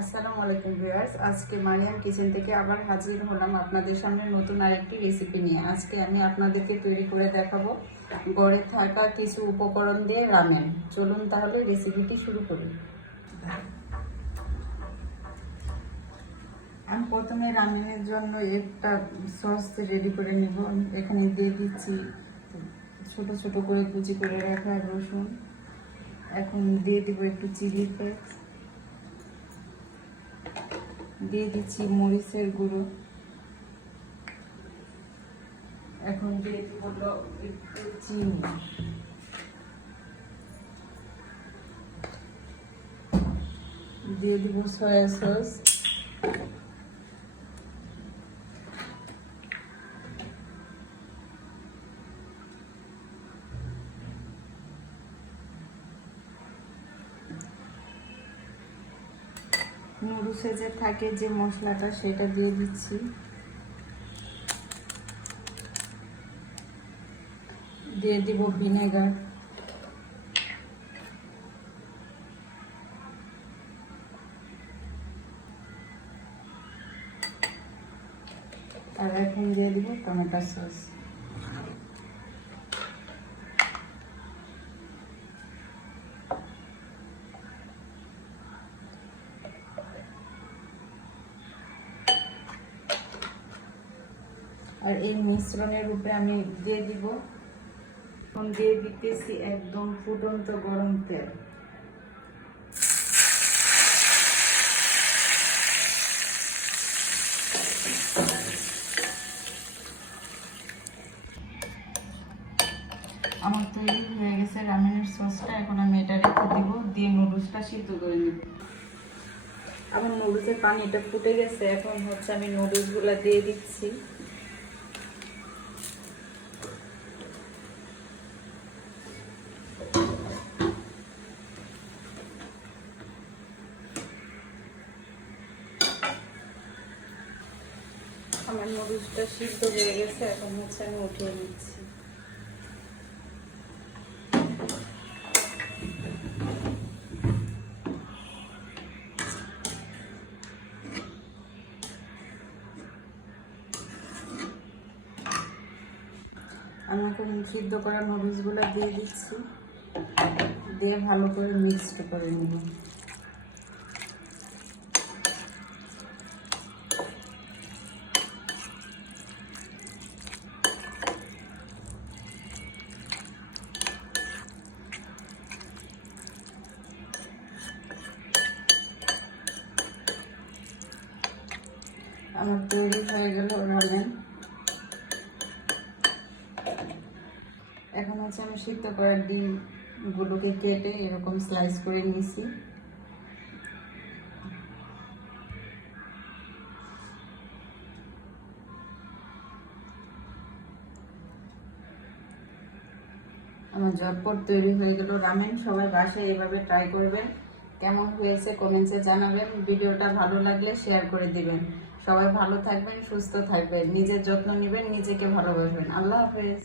আসসালামু আলাইকুম ভিউয়ার্স, আজকে মারিয়াম কিচেন থেকে আবার হাজির হলাম আপনাদের সামনে নতুন আরেকটি রেসিপি নিয়ে। আজকে আমি আপনাদেরকে তৈরি করে দেখাবো ঘরে থাকা কিছু উপকরণ দিয়ে রামেন। চলুন তাহলে রেসিপিটি শুরু করি। আমি প্রথমে রামেনের জন্য একটা সস রেডি করে নিব। এখানে দিয়ে দিচ্ছি ছোট ছোট করে কুচি করে রাখা রসুন। এখন দিয়ে দিব একটু চিলি ফ্লেক্স, দিয়ে দিচ্ছি মরিচের গুঁড়ো, এখন দিয়ে দিব একটু চিনি, দিয়ে দিব সয়া সস, নুডলসে যে থাকে যে মশলাটা সেটা দিয়ে দিচ্ছি, দিয়ে দিব ভিনেগার, আর এখন দিয়ে দিব টমেটো সস। আর এই মিশ্রণের উপরে আমি দিয়ে দিব, এখন দিয়ে দিতেছি একদম ফুটন্ত গরম তেল। আমার তৈরি হয়ে গেছে রামেনের সসটা। এখন আমি এটা রেখে দিব, দিয়ে নুডলসটা সিদ্ধ করে নেব। আমার নুডলসের পানিটা ফুটে গেছে, এখন হচ্ছে আমি নুডলসগুলো দিয়ে দিচ্ছি। আমার নুডলসটা সিদ্ধ হয়ে গেছে, এখন হচ্ছে আমি উঠিয়ে নিচ্ছি। আমি এখন সিদ্ধ করা নুডলসগুলো দিয়ে দিচ্ছি, দিয়ে ভালো করে মিক্সড করে নেব। আমার তৈরি হয়ে গেল রামেন। এখন হচ্ছে আমি সিদ্ধ করার ডিমগুলোকে কেটে এরকম স্লাইস করে নিয়েছি। আমার ঝটপট তৈরি হয়ে গেল রামেন। সবাই বাসায় এভাবে ট্রাই করবেন, কেমন হয়েছে কমেন্টসে জানাবেন। ভিডিওটা ভালো লাগলে শেয়ার করে দিবেন। সবাই ভালো থাকবেন, সুস্থ থাকবেন, নিজের যত্ন নেবেন, নিজেকে ভালোবাসবেন। আল্লাহ হাফেজ।